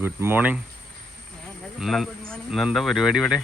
Good morning. ഇന്നെന്താ പരിപാടി ഇവിടെ?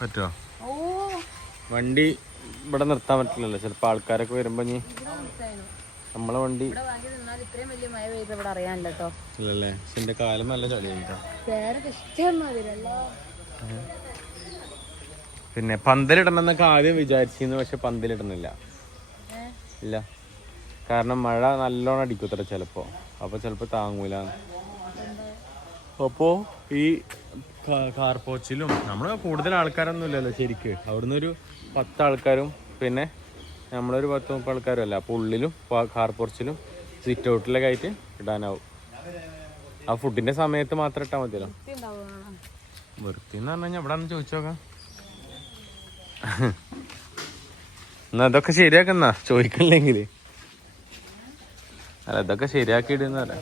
പറ്റുമോ? വണ്ടി ഇവിടെ നിർത്താൻ പറ്റില്ലല്ലോ, ചിലപ്പോ ആൾക്കാരൊക്കെ വരുമ്പോ നമ്മളെ വണ്ടി ഇല്ലല്ലേ. എന്റെ കാലം നല്ല ചളിയായിട്ടോ. പിന്നെ പന്തലിടണമെന്നൊക്കെ ആദ്യം വിചാരിച്ചിരുന്നു, പക്ഷെ പന്തലിടുന്നില്ല. ഇല്ല, കാരണം മഴ നല്ലോണം അടിക്കൂത്ര ചിലപ്പോ, അപ്പൊ ചിലപ്പോ താങ്ങൂല. അപ്പോ ഈ കാർ പോച്ചിലും നമ്മള് കൂടുതൽ ആൾക്കാരൊന്നും ഇല്ലല്ലോ ശരിക്ക്. അവിടുന്ന് ഒരു 10 ആൾക്കാരും പിന്നെ നമ്മളൊരു 10-30 ആൾക്കാരും അല്ല. അപ്പൊ ഉള്ളിലും കാർ പോർച്ചിലും സിറ്റ് ഔട്ടിലൊക്കെ ആയിട്ട് ഇടാനാവും. ആ ഫുഡിന്റെ സമയത്ത് മാത്രം ഇട്ടാൽ മതിയല്ലോ. വൃത്തി എന്ന് പറഞ്ഞു കഴിഞ്ഞാൽ ഇവിടെ ഒന്ന് ചോദിച്ചു നോക്കാം. എന്നാ അതൊക്കെ ശരിയാക്കുന്ന ചോദിക്കണില്ലെങ്കില്. അല്ല, ഇതൊക്കെ ശരിയാക്കിയിടുന്നല്ല.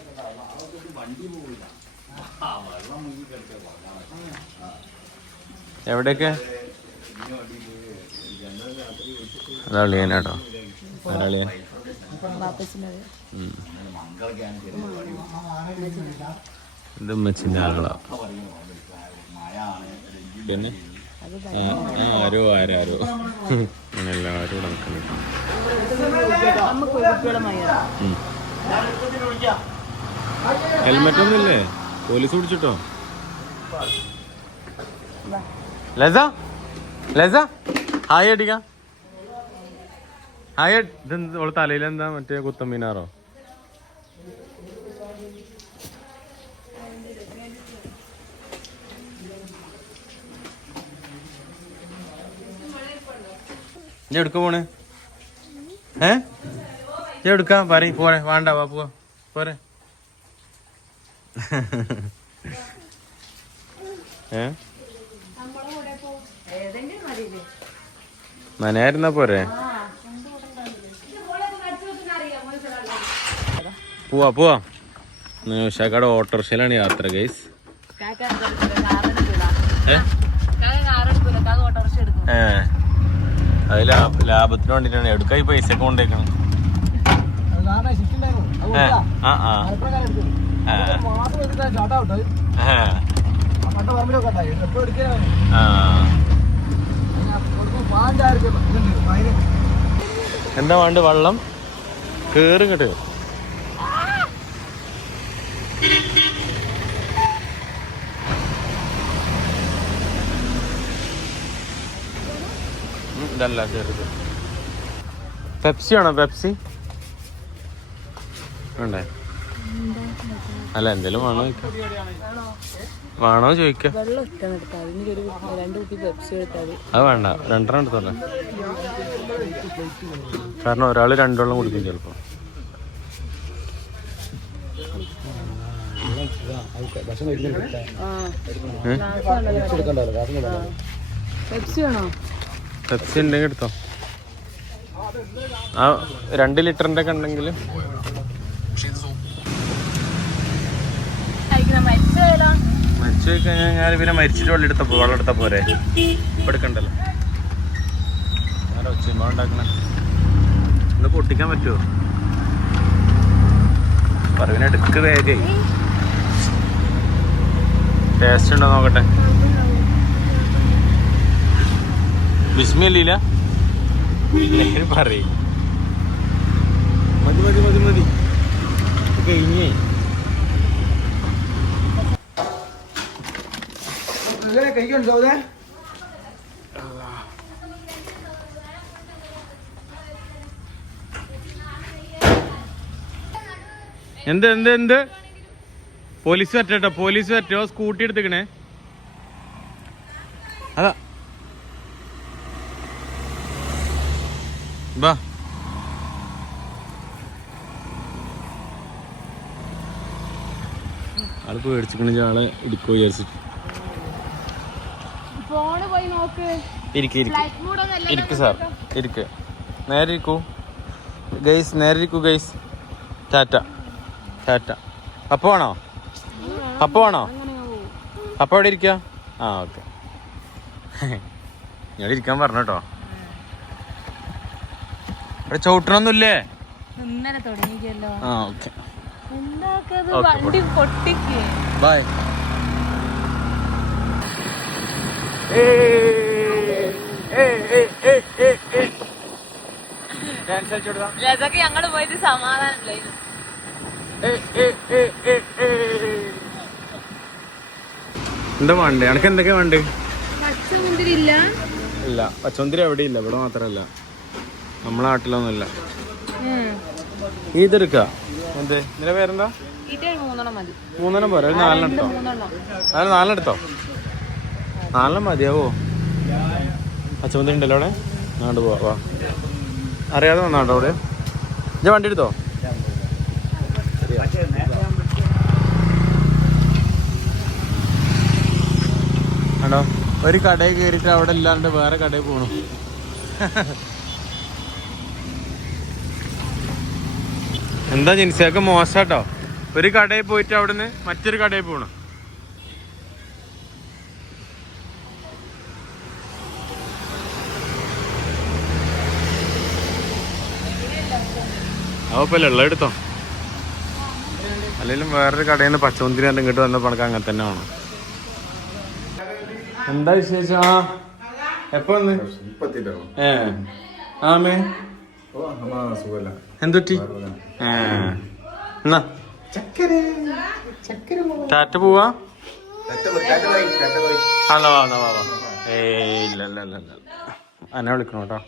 എവിടെയൊക്കെ അതളിയനാട്ടോ, ഒരളിയൻ. ഇത് ഉമ്മച്ചിന്റെ ആകളാ. പിന്നെ ആരോ അങ്ങനെല്ലാരും നടക്കുന്നുണ്ട്. ഹെൽമെറ്റ് ഒന്നുമില്ലേ? പോലീസ് പിടിച്ചിട്ടോ? ലസ ഹായ് അടിക്കാം. ഹായ്. ഇതെന്ത് ഓളെ തലയിലെന്താ മറ്റേ കുത്തമ്മീനാറോ? എടുക്ക പോണ്? എടുക്കാ പറ. പോരെ, വേണ്ട, വാ പോവാ, പോരെ. മനയായിരുന്നാ പോരെ? പോവാ. ഉഷാക്കട ഓട്ടോറിക്ഷയിലാണ് യാത്ര ഗൈസ്. അത് ലാഭത്തിന് വേണ്ടിട്ടാണ്. എടുക്കായി പൈസ ഒക്കെ കൊണ്ടേക്കണം. എന്താ വേണ്ട? വെള്ളം കേറും കേട്ട്. ഇതല്ല ചെറുത്. പെപ്സി ആണോ? പെപ്സി വേണ്ടേ? അല്ല, എന്തേലും വേണോ ചോദിക്കാം. അത് വേണ്ട, 2 എടുത്തോളെ. കാരണം ഒരാള് 2 വെള്ളം കുടിക്കും ചിലപ്പോ. പെപ്സി ഉണ്ടെങ്കിൽ എടുത്തോ. ആ 2 ലിറ്ററിന്റെ ഒക്കെ ഉണ്ടെങ്കിൽ. മരിച്ചു കഴിഞ്ഞാൽ ഞാൻ പിന്നെ മരിച്ചിട്ട് വെള്ളം എടുത്ത പോരെ? ഇപ്പൊ എടുക്കണ്ടല്ലോ. ഞാൻ ഒച്ചയുമ്പോ ഉണ്ടാക്കണ ഒന്ന് പൊട്ടിക്കാൻ പറ്റുമോ? പറവിനെ എടുക്ക് വേഗം. ടേസ്റ്റ് ഉണ്ടോ നോക്കട്ടെ. ബിസ്മില്ല പറയ്. മതി കഴിഞ്ഞേ. എന്ത് പോലീസ് പറ്റോ? പോലീസ് പറ്റോ? സ്കൂട്ടി എടുത്തേക്കണേ. അതാ ബാ. ആള് പേടിച്ചിക്കണ ആളെ ഇടിക്കോ വിചാരിച്ചിട്ട്. ഇരിക്ക് സാർ, ഇരിക്ക്. നേരെ ഇരിക്കൂ ഗൈസ്, നേരെ ഇരിക്കൂ ഗൈസ്. ടാറ്റ. അപ്പൊ വേണോ? അപ്പൊ അവിടെ ഇരിക്കുക. ആ ഓക്കെ. ഞാൻ ഇരിക്കാൻ പറഞ്ഞോ. ഇവിടെ ചവിട്ടണൊന്നുമില്ലേ? ഇന്നലെ തുടങ്ങിയല്ലോ. ആ ഓക്കെ വണ്ടി പൊട്ടിക്ക്. ബൈ. ഞങ്ങള് പോയിട്ട് സമാധാനം. എന്താ വേണ്ടേ? എനക്ക് എന്തൊക്കെയാ വേണ്ടേ? പച്ചമുന്തിരി ഇല്ല. ഇല്ല, പച്ചമുന്തിരി എവിടെ ഇല്ല. ഇവിടെ മാത്രല്ല, നമ്മളെ നാട്ടിലൊന്നുമില്ല. ഇതെടുക്ക. എന്ത് ഇതിന്റെ പേരെന്താ? 3 പോരാ? 4 എടുത്തോ. 4 എടുത്തോ. 4 മതിയാവോ? പച്ചമുന്തിരി ഉണ്ടല്ലോ അവിടെ. അങ്ങോട്ട് പോവാ. അറിയാതെ വന്നാട്ടോ അവിടെ. ഇജ്ജ് വണ്ടി എടുത്തോ. ആണോ? ഒരു കടയിൽ കയറിയിട്ട് അവിടെ ഇല്ലാണ്ട് വേറെ കടയിൽ പോണു. എന്താ ജിൻസിയൊക്കെ മോശാട്ടോ. ഒരു കടയിൽ പോയിട്ട് അവിടുന്ന് മറ്റൊരു കടയിൽ പോണു. അവപ്പല്ല ഉള്ള എടുത്തോ. അല്ലെങ്കിലും വേറൊരു കടയിൽ നിന്ന് പച്ചമുന്തിരി കണ്ട് ഇങ്ങോട്ട് വന്നപ്പോൾ എനിക്ക് അങ്ങനെ തന്നെ വേണം. എന്താ വിശേഷം? എപ്പോ വന്ന്? ആമേ എന്തുറ്റി? എന്നാ ടാറ്റ പോവാ. ഹലോ ഏയ് ഇല്ല ഇല്ല ഇല്ല ഇല്ല, എന്നെ വിളിക്കണം കേട്ടോ.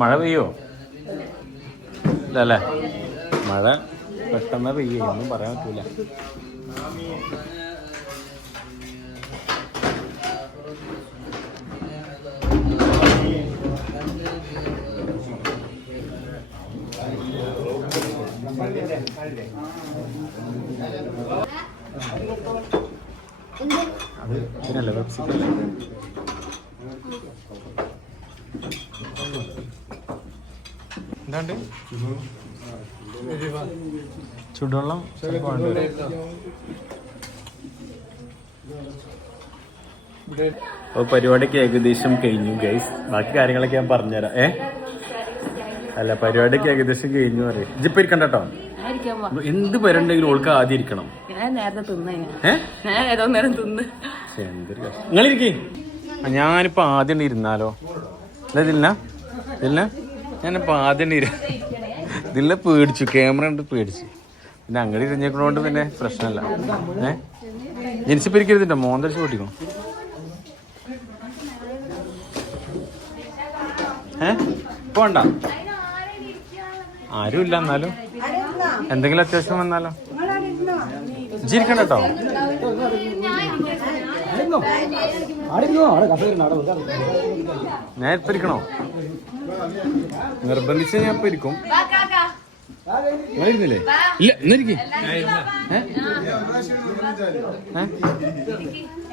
മഴ പെയ്യോ? ഇല്ലല്ലേ, മഴ പെട്ടെന്ന് പെയ്യോ, ഒന്നും പറയാൻ പറ്റൂല. അതിനല്ലേ വെബ്സിറ്റല്ലേ. എന്താണ്ട് ചുടുവെള്ളം അപ്പോൾ പരിപാടിക്ക് ഏകദേശം കഴിഞ്ഞു ഗൈസ്. ബാക്കി കാര്യങ്ങളൊക്കെ ഞാൻ പറഞ്ഞുതരാം. അല്ല, പരിപാടിക്ക് ഏകദേശം കഴിഞ്ഞു പറയും. ഇജിപ്പോ ഇരിക്കണ്ട കേട്ടോ. എന്ത് പേരുണ്ടെങ്കിലും ഓൾക്ക് ആദ്യം ഇരിക്കണം. നിങ്ങളിരിക്കേ. ഞാനിപ്പോ ആദ്യം ഇരുന്നാലോ? ഇതില്ല ഞാനിപ്പോ ആദ്യം ഇതില്ല പേടിച്ചു. ക്യാമറ കണ്ട് പേടിച്ചു. പിന്നെ അങ്ങോട്ട് ഇരിഞ്ഞേക്കണോണ്ട് പിന്നെ പ്രശ്നമല്ല. ജനിച്ചിപ്പോ ഇരിക്കരുതിട്ടോ, മോന്തടിച്ച് പൊട്ടിക്കണം. പോണ്ട, ആരുമില്ല. എന്നാലും എന്തെങ്കിലും അത്യാവശ്യം വന്നാലോ? ജീവിക്കണം കേട്ടോ. ഞാൻ ഇപ്പൊ ഇരിക്കണോ? നിർബന്ധിച്ച് ഞാൻ ഇപ്പൊ ഇരിക്കും. ഇരുന്നില്ലേ? ഇല്ല, ഇന്നിരിക്കും.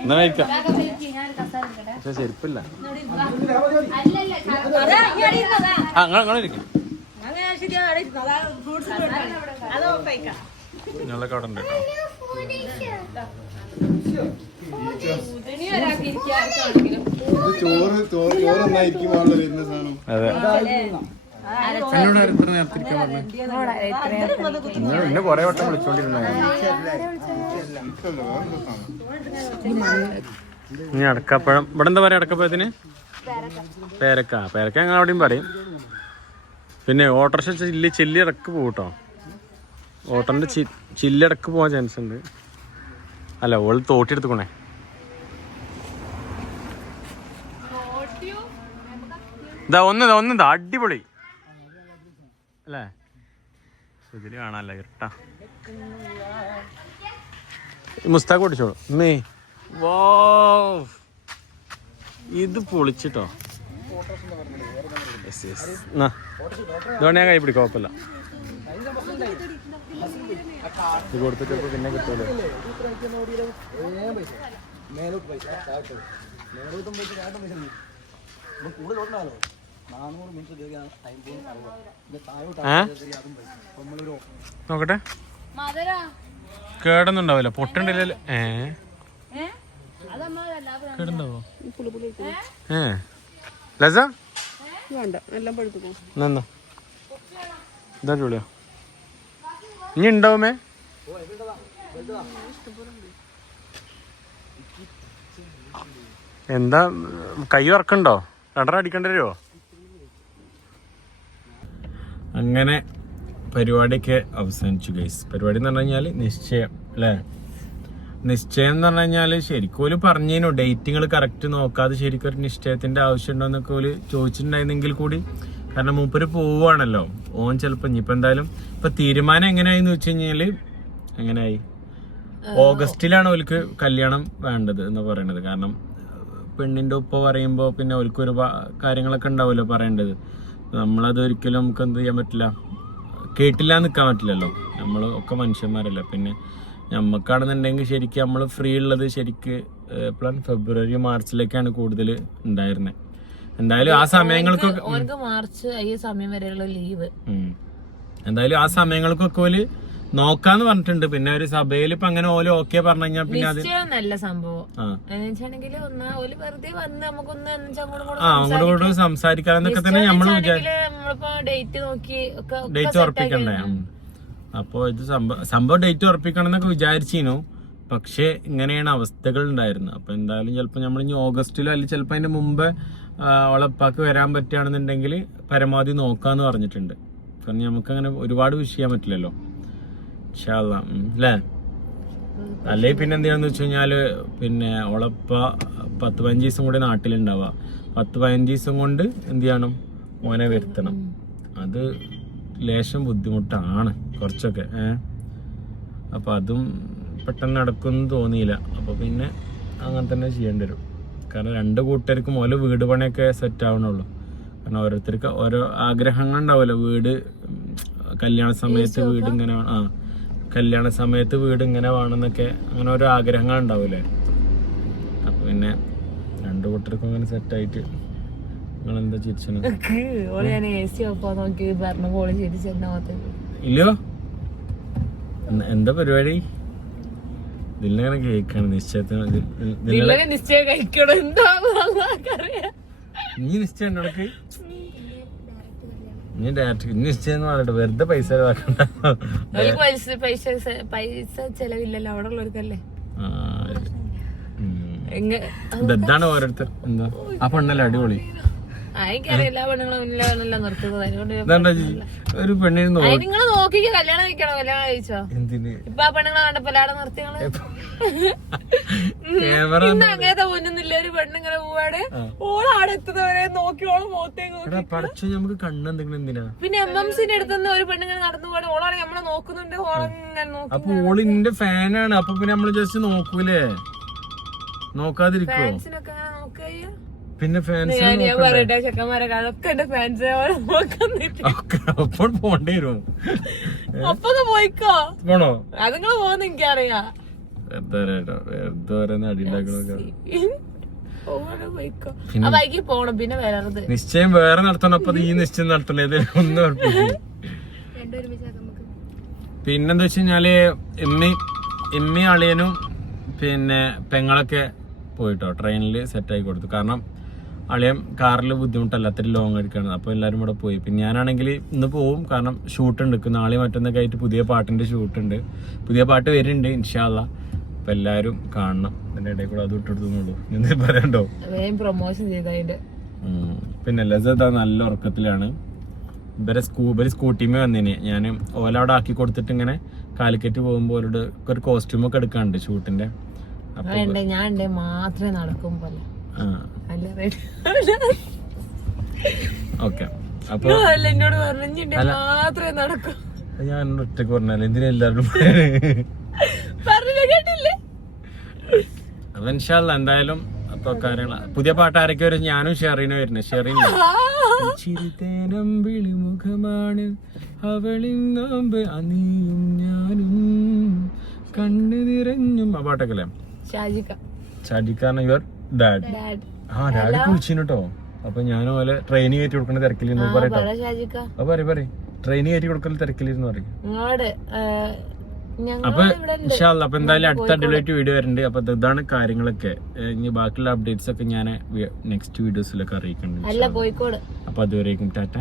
എന്നാ ഇരിക്കാം. പക്ഷെ ചെരുപ്പില്ല. ആ നിങ്ങളിരിക്കും. നിങ്ങളൊക്കെ അവിടെ ഉണ്ട് അതെ. എന്നോട് എത്ര നേരത്തിരിക്കാൻ പറഞ്ഞു? എന്നെ കൊറേ വട്ടം വിളിച്ചോണ്ടിരുന്ന. ഇനി അടക്കപ്പഴം. ഇവിടെ എന്താ പറയാ അടക്കപ്പഴത്തിന്? പേരക്ക. പേരക്ക ഞങ്ങൾ അവിടെയും പറയും. പിന്നെ ഓട്ടോറിക്ഷ ചില്ലി ഇടക്ക് പോകും കേട്ടോ. ഓട്ടോന്റെ ചില്ലി ഇടക്ക് പോകാൻ ചാൻസ് ഉണ്ട്. അല്ല, ഓള് തോട്ടിയെടുത്തുക്കണേ. ഇതാ ഒന്നിതാ അടിപൊളി അല്ലേ? ഇതില് കാണാല്ല ഇരട്ടാ. മുസ്താഖ് ഓടിച്ചോളൂ. മേ വാ ഇത് പൊളിച്ചിട്ടോ. ഇതോടെ ഞാൻ കൈ പിടിക്കും, കുഴപ്പമില്ല. ഇത് കൊടുത്തിട്ട് പിന്നെ കിട്ടുമല്ലോ. നോക്കട്ടെ, കേടൊന്നുണ്ടാവില്ല, പൊട്ടുണ്ടല്ലോ. കേടുണ്ടാവോ? ലസ ഇതാ വിളിയോ ഇനി ഉണ്ടാവുമേ? എന്താ കൈ വറക്കണ്ടോ? രണ്ടര അടിക്കേണ്ടി വരുമോ? അങ്ങനെ പരിപാടിയൊക്കെ അവസാനിച്ചു ഗൈസ്. പരിപാടി എന്ന് പറഞ്ഞു കഴിഞ്ഞാൽ നിശ്ചയം അല്ലേ? നിശ്ചയം എന്ന് പറഞ്ഞു കഴിഞ്ഞാൽ ശരിക്കും ഓല് പറഞ്ഞേനു ഡേറ്റിങ്ങൾ കറക്റ്റ് നോക്കാതെ ശരിക്കും ഒരു നിശ്ചയത്തിന്റെ ആവശ്യമുണ്ടോ എന്നൊക്കെ ഓല് ചോദിച്ചിട്ടുണ്ടായിരുന്നെങ്കിൽ കൂടി, കാരണം മൂപ്പര് പോവുകയാണല്ലോ. ഓൻ ചിലപ്പോൾ ഇനിയിപ്പോൾ എന്തായാലും ഇപ്പൊ തീരുമാനം എങ്ങനെയായിന്ന് വെച്ച് കഴിഞ്ഞാല് എങ്ങനെയായി, ഓഗസ്റ്റിലാണ് ഓൽക്ക് കല്യാണം വേണ്ടത് എന്ന് പറയണത്. കാരണം പെണ്ണിന്റെ ഉപ്പ പറയുമ്പോൾ പിന്നെ ഓൽക്ക് ഒരു കാര്യങ്ങളൊക്കെ ഉണ്ടാവുമല്ലോ പറയേണ്ടത്. നമ്മളത് ഒരിക്കലും നമുക്ക് എന്ത് ചെയ്യാൻ പറ്റില്ല, കേട്ടില്ല നിൽക്കാൻ പറ്റില്ലല്ലോ. നമ്മൾ ഒക്കെ മനുഷ്യന്മാരല്ല. പിന്നെ നമ്മക്കാണെന്നുണ്ടെങ്കിൽ ശരിക്കും നമ്മൾ ഫ്രീ ഉള്ളത് ശരിക്ക് എപ്പോഴാണ് ഫെബ്രുവരി മാർച്ചിലേക്കാണ് കൂടുതൽ ഉണ്ടായിരുന്നത്. എന്തായാലും ആ സമയങ്ങൾക്കൊക്കെ മാർച്ച് ഈ സമയം വരെയുള്ള ലീവ് എന്തായാലും ആ സമയങ്ങൾക്കൊക്കെ ഓല് നോക്കാന്ന് പറഞ്ഞിട്ടുണ്ട്. പിന്നെ ഒരു സഭയിൽ ഇപ്പൊ അങ്ങനെ ഓല് ഓക്കെ പറഞ്ഞു കഴിഞ്ഞാൽ പിന്നെ അത് നല്ല സംഭവം അങ്ങോട്ടും സംസാരിക്കാന്നൊക്കെ തന്നെ നമ്മള് ഡേറ്റ് ഉറപ്പിക്കണ്ടേ. അപ്പൊ ഇത് സംഭവം ഡേറ്റ് ഉറപ്പിക്കണം എന്നൊക്കെ വിചാരിച്ചിരുന്നു. പക്ഷെ ഇങ്ങനെയാണ് അവസ്ഥകൾ ഉണ്ടായിരുന്നത്. അപ്പൊ എന്തായാലും ചിലപ്പോ നമ്മൾ ഇനി ഓഗസ്റ്റിലോ അല്ലെങ്കിൽ ചിലപ്പോ അതിന്റെ മുമ്പ് ഓളപ്പാക്ക് വരാൻ പറ്റുകയാണെന്നുണ്ടെങ്കിൽ പരമാവധി നോക്കാന്ന് പറഞ്ഞിട്ടുണ്ട്. കാരണം നമുക്ക് അങ്ങനെ ഒരുപാട് വിഷ് ചെയ്യാൻ പറ്റില്ലല്ലോ അല്ലേ? അല്ലെ പിന്നെ എന്തിനാന്ന് വെച്ച് കഴിഞ്ഞാല് പിന്നെ ഓളപ്പ 10-15 ദിവസം കൂടെ നാട്ടിലുണ്ടാവുക. 10-15 ദിവസം കൊണ്ട് എന്ത് ചെയ്യണം, മോനെ വരുത്തണം. അത് ലേശം ബുദ്ധിമുട്ടാണ് കുറച്ചൊക്കെ. അപ്പൊ അതും പെട്ടെന്ന് നടക്കുമെന്ന് തോന്നിയില്ല. അപ്പൊ പിന്നെ അങ്ങനെ തന്നെ ചെയ്യേണ്ടി വരും. കാരണം രണ്ട് കൂട്ടർക്കും ഓരോ വീട് പണിയൊക്കെ സെറ്റ് ആവണുള്ളൂ. കാരണം ഓരോരുത്തർക്ക് ഓരോ ആഗ്രഹങ്ങൾ ഉണ്ടാവുമല്ലോ. വീട് കല്യാണ സമയത്ത് വീട് ഇങ്ങനെ കല്യാണ സമയത്ത് വീട് ഇങ്ങനെ വേണമെന്നൊക്കെ അങ്ങനെ ഓരോ ആഗ്രഹങ്ങൾ ഉണ്ടാവൂലേ. അപ്പൊ പിന്നെ രണ്ടു കൂട്ടർക്കും അങ്ങനെ സെറ്റായിട്ട് നിങ്ങൾ എന്താ ചിരിച്ചു? ഇല്ലയോ? എന്താ പരിപാടി? ഇതിലിങ്ങനെ കേക്കാണ് നിശ്ചയത്തിന്. നീ നിശ്ചയം ഉണ്ടോ? നീ ഡയറക്റ്റ് നിശ്ചയം പറഞ്ഞിട്ട് വെറുതെ പൈസ പൈസ ചെലവില്ലല്ലോ അവിടെ ഉള്ളവർക്കല്ലേ. ഇതാണ് ഓരോരുത്തർ. എന്താ ആ പെണ്ണല്ലേ അടിപൊളി? ഒരു പെണ്ണിന് നോക്കിക്കോ, കല്യാണം കഴിക്കണോ? കല്യാണം കഴിച്ചോ? ഇപ്പൊ ആ പെണ്ണുങ്ങളെ കണ്ടപ്പോ അവിടെ നിർത്തികള് അങ്ങനത്തെ പൊന്നുന്നില്ല. ഒരു പെണ്ണിങ്ങനെ പോവാണ്, ഓളാടെ എത്തുന്നവരെ നോക്കി ഓളെ മുഖത്തേക്ക് നമുക്ക് കണ്ണെന്തെങ്കിലും എന്തിനാ? പിന്നെ MMCന്റെ അടുത്തുനിന്ന് ഒരു പെണ്ണിങ്ങനെ നടന്നു പോവാണ്, ഓളാണെങ്കിൽ നമ്മളെ നോക്കുന്നുണ്ട്. ഓളങ്ങനെ നോക്കി. അപ്പൊ ഓള് നിന്റെ ഫാനാണ്. അപ്പൊ പിന്നെ നമ്മള് ജസ്റ്റ് നോക്കൂലേ? നോക്കാതിരിക്കോ? ഫാൻസിനൊക്കെ അങ്ങനെ നോക്കുക. പിന്നെ ഫാൻസ് അപ്പോൾ പോണ്ടേ വരും. അപ്പൊ പോയിക്കോ, പോണോ? അതുങ്ങൾ പോകുന്ന എനിക്കറിയാം. പോണം പിന്നെ വരരുത്. നിശ്ചയം വേറെ നടത്തണം. അപ്പൊ ഈ നിശ്ചയം നടത്തണേ ഒന്ന് പിന്നെന്താ വെച്ച് കഴിഞ്ഞാല് എമ്മി അളിയനും പിന്നെ പെങ്ങളൊക്കെ പോയിട്ടോ ട്രെയിനിൽ സെറ്റായി കൊടുത്തു. കാരണം അളിയൻ കാറിൽ ബുദ്ധിമുട്ടല്ല, അത്ര ലോങ് എടുക്കുകയാണ്. അപ്പോൾ എല്ലാവരും കൂടെ പോയി. പിന്നെ ഞാനാണെങ്കിൽ ഇന്ന് പോവും, കാരണം ഷൂട്ടുണ്ട്. നാളെ മറ്റന്നൊക്കെ ആയിട്ട് പുതിയ പാട്ടിൻ്റെ ഷൂട്ടുണ്ട്. പുതിയ പാട്ട് വരുന്നുണ്ട് ഇൻഷാ അല്ലാഹ്. അപ്പം എല്ലാവരും കാണണം. അതിൻ്റെ ഇടയിൽ കൂടെ അത് ഇട്ടെടുത്തുന്നുള്ളൂ. എന്തെങ്കിലും പറയണ്ടോ? പ്രൊമോഷൻ ചെയ്തതിന്റെ. പിന്നെ ലസത നല്ല ഉറക്കത്തിലാണ്. ഇവരെ സ്കൂട്ടിമേ വന്നേനെ. ഞാൻ ഓലവിടെ ആക്കി കൊടുത്തിട്ട് ഇങ്ങനെ കാലിക്കറ്റ് പോകുമ്പോൾ അവരോട് ഒരു കോസ്റ്റ്യൂമൊക്കെ എടുക്കാനുണ്ട് ഷൂട്ടിന്റെ. ഞാൻ മാത്രമേ നടക്കും പോലെ. ഓക്കെ. അപ്പൊ അല്ല എന്നോട് പറഞ്ഞു മാത്രമേ നടക്കൂ. ഞാൻ ഒറ്റക്ക് പറഞ്ഞാൽ എന്തിനാ എല്ലാവരും പറഞ്ഞ കേട്ടില്ലേ? അപ്പൊ ഇൻഷാല്ലാ എന്തായാലും അപ്പൊ കാര്യങ്ങൾ പുതിയ പാട്ട് ആരൊക്കെ വരും? ഞാനും ഷെറീന വരുന്നത്. ഷെറീന ചിരിതേനം വിളിമുഖമാണ് അവളിങ്ങാമ്പ് അനിയും ഞാനും കണ്ണു നിറഞ്ഞും. ആ പാട്ടൊക്കെ അല്ലേ? ഷാജിക്കാണ് യുവർ ഡാഡ്. ആ ഡാഡി കുളിച്ചിന് കേട്ടോ. അപ്പൊ ഞാനും പോലെ ട്രെയിനിങ് കയറ്റി കൊടുക്കുന്ന തിരക്കിലിരുന്നു പറയട്ടോ. പറയും ട്രെയിനിങ് കയറ്റി കൊടുക്കുന്ന തിരക്കിലിരുന്നു പറയും. അപ്പൊ ഇൻഷാല്ലാ അപ്പൊ എന്തായാലും അടുത്ത അടിപൊളിയായിട്ട് വീഡിയോ വരുന്നുണ്ട്. അപ്പൊ ഇതാണ് കാര്യങ്ങളൊക്കെ. ഇനി ബാക്കിയുള്ള അപ്ഡേറ്റ്സ് ഒക്കെ ഞാൻ നെക്സ്റ്റ് വീഡിയോസിലൊക്കെ അറിയിക്കുന്നുണ്ട്. അപ്പൊ അതുവരേക്കും ടാറ്റ.